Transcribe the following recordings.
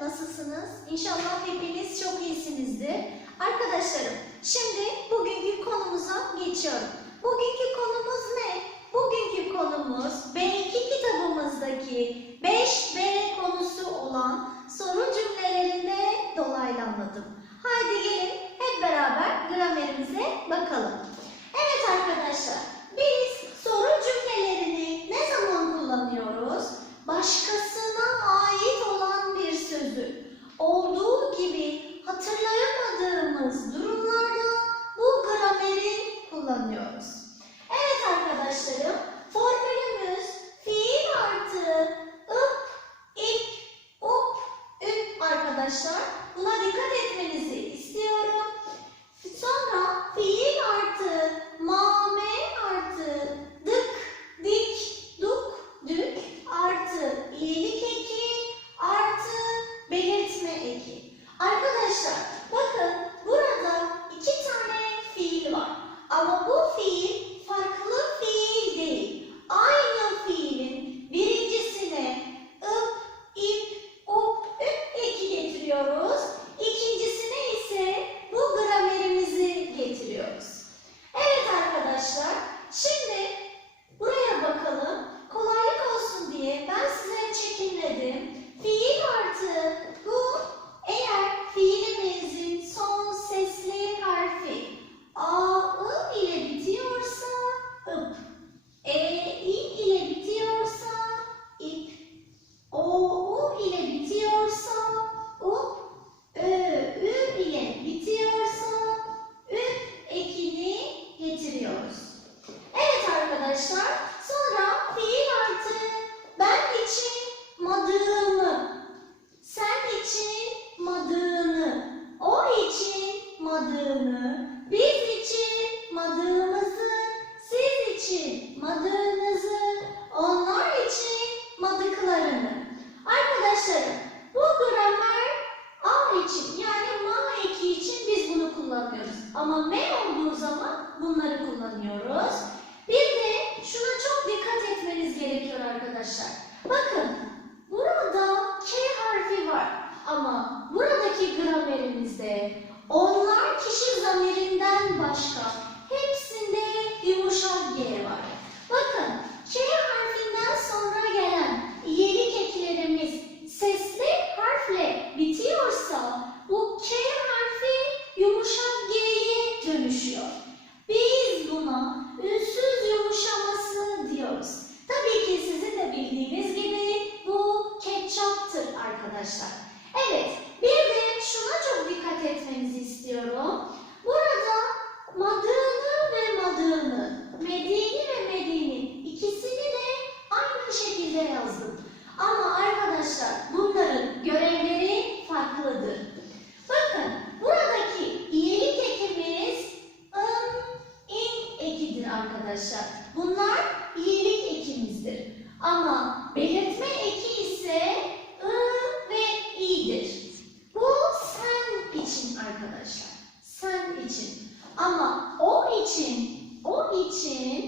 nasılsınız? İnşallah hepiniz çok iyisinizdir. Arkadaşlarım, şimdi bugünkü konumuza geçiyorum. olduğu gibi hatırlayamadığımız durumlarda bu grameri kullanıyoruz. Evet arkadaşlarım, ama ve olduğu zaman bunları kullanıyoruz. Bir de şuna çok dikkat etmeniz gerekiyor arkadaşlar. Bakın burada K harfi var ama buradaki gramerimizde onlar kişi zamirinden bildiğiniz gibi bu ketçaptır arkadaşlar. Gente.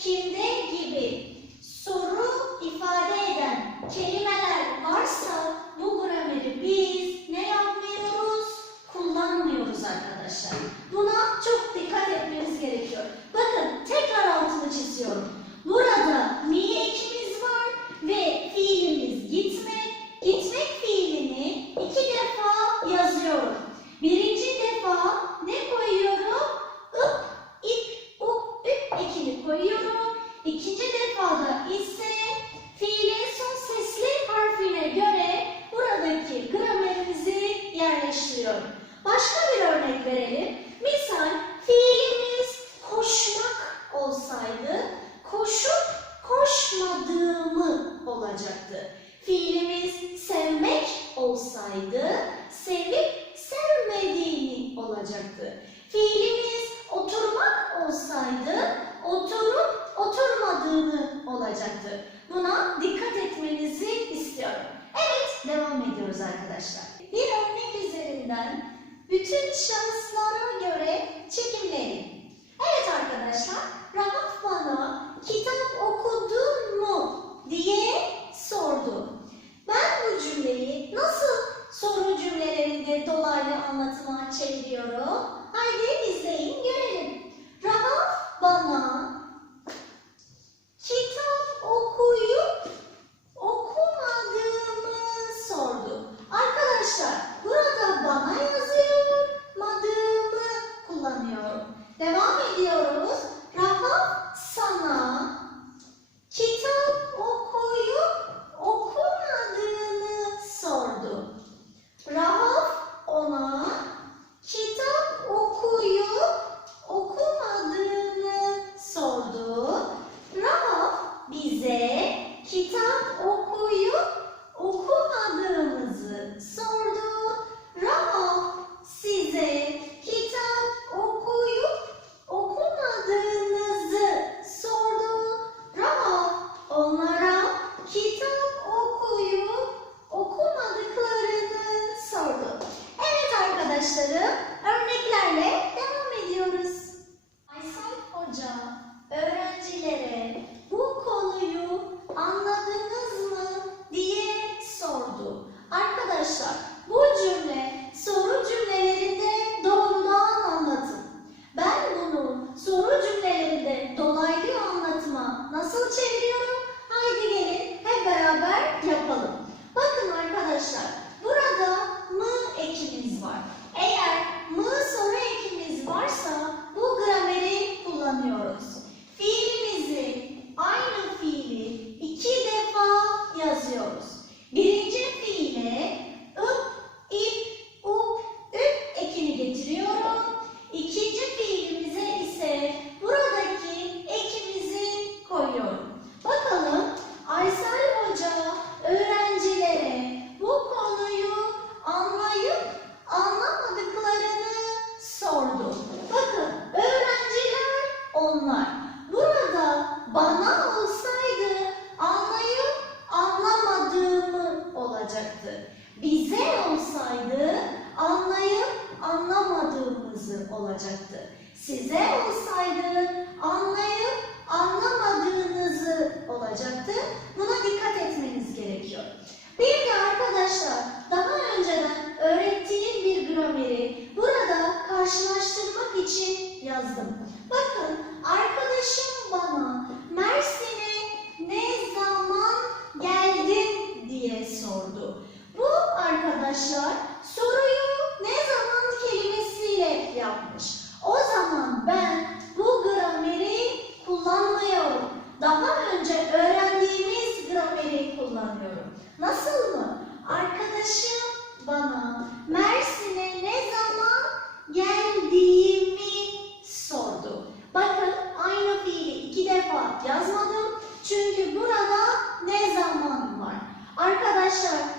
kimde gibi? Soru ifade eden kelimeler yapıyoruz arkadaşlar. Bir örnek üzerinden bütün şahıslara göre çekimleyin. Evet arkadaşlar, Rahat bana kitap okudun mu diye sordu. Ben bu cümleyi nasıl soru cümlelerinde dolaylı anlatıma çeviriyorum? Haydi izleyin görelim. Rahat bana Arkadaşlar, daha önceden öğrettiğim bir grameri burada karşılaştırmak için yazdım. Bak Çünkü burada ne zaman var? Arkadaşlar